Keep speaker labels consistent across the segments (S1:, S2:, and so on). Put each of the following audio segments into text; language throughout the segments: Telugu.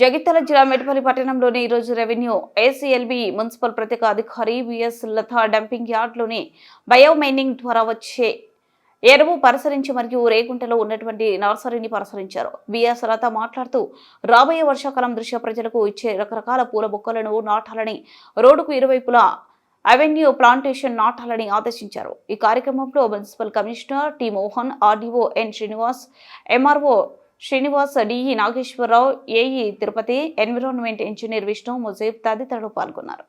S1: జగిత్యాల జిల్లా మెట్పల్లి పట్టణంలోని ఈరోజు రెవెన్యూ ఏసీఎల్బి మున్సిపల్ ప్రత్యేక అధికారి విఎస్ లతా డంపింగ్ యార్డ్లోని బయోమైనింగ్ ద్వారా వచ్చే ఎరువు పరిసరించి మరియు రేగుంటలో ఉన్నటువంటి నర్సరీని పరిసరించారు. బిఎస్ లత మాట్లాడుతూ రాబోయే వర్షాకాలం దృష్ట్యా ప్రజలకు ఇచ్చే రకరకాల పూల మొక్కలను నాటాలని రోడ్డుకు ఇరువైపులా అవెన్యూ ప్లాంటేషన్ నాటాలని ఆదేశించారు. ఈ కార్యక్రమంలో municipal commissioner T Mohan RDO N Srinivas MRO Srinivas DE Nageswararao AE Tirupati environment engineer Vishnu Mujeeb తదితరులు పాల్గొన్నారు.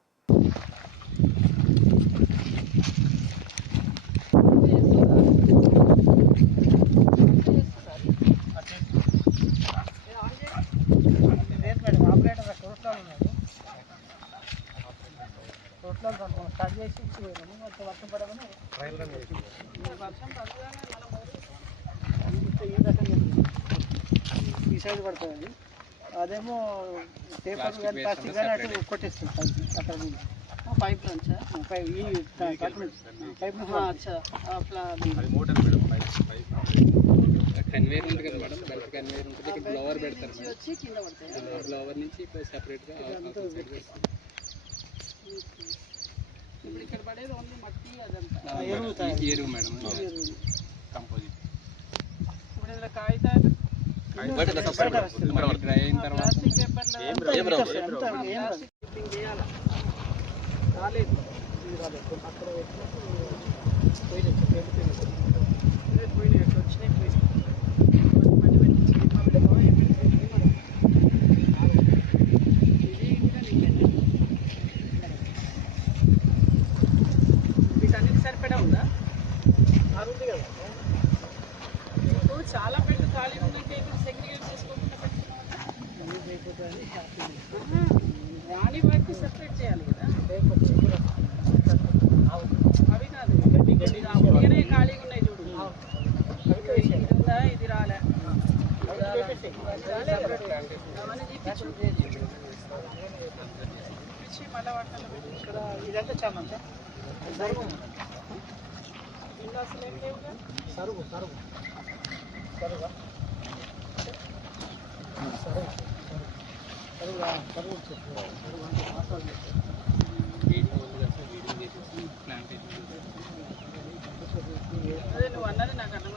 S2: లేదు మేడం స్టార్ట్ చేసి వర్షం పడగానే వర్షం పడగానే మనం ఈ రకంగా ఉంది. ఈ సైడ్ పడుతుంది అదేమో పేపర్ కానీ ప్లాస్టిక్ కానీ అటు కొట్టేస్తుంది అక్కడ నుంచి
S3: పైప్ నుంచా
S2: పైప్
S4: కన్వేర్ ఉంటుంది కదా మేడం బెల్ట్ కన్వేర్ ఉంటుంది. ఇక్కడ బ్లవర్ పెడతారు మేడం. బ్లవర్ నుంచి సెపరేట్గా
S3: ఇప్పుడు ఇక్కడ పడేది ఓన్లీ మట్టి అదంతా.
S2: ఎరువు
S4: మేడం కంపోజిట్.
S3: ఇప్పుడు ఇందులో కాగితాలు రాలేదు.
S2: అక్కడ పెట్టినప్పుడు పోయినాయి,
S3: పోయినాయి వచ్చినాయి పోయినాయి సరిపడా ఉందా?
S2: కదా.
S3: ఇప్పుడు చాలా పెళ్ళి ఖాళీ ఉన్నాయి ఇప్పుడు సెగ్రిగేట్ చేసుకోకుండా పెట్టుకున్నాం రాని వాటిని సెపరేట్ చేయాలి కదా? అవి కాదు ఖాళీగా ఉన్నాయి చూడు
S2: అవి
S3: ఇది రాలే చూపించు మళ్ళీ వాటిలో పెట్టి
S2: ఇక్కడ ఇదంతా చామంతా సరుగు సరుగు సరుగు సరుగా
S3: అదే నువ్వు అన్నది నాకు అన్న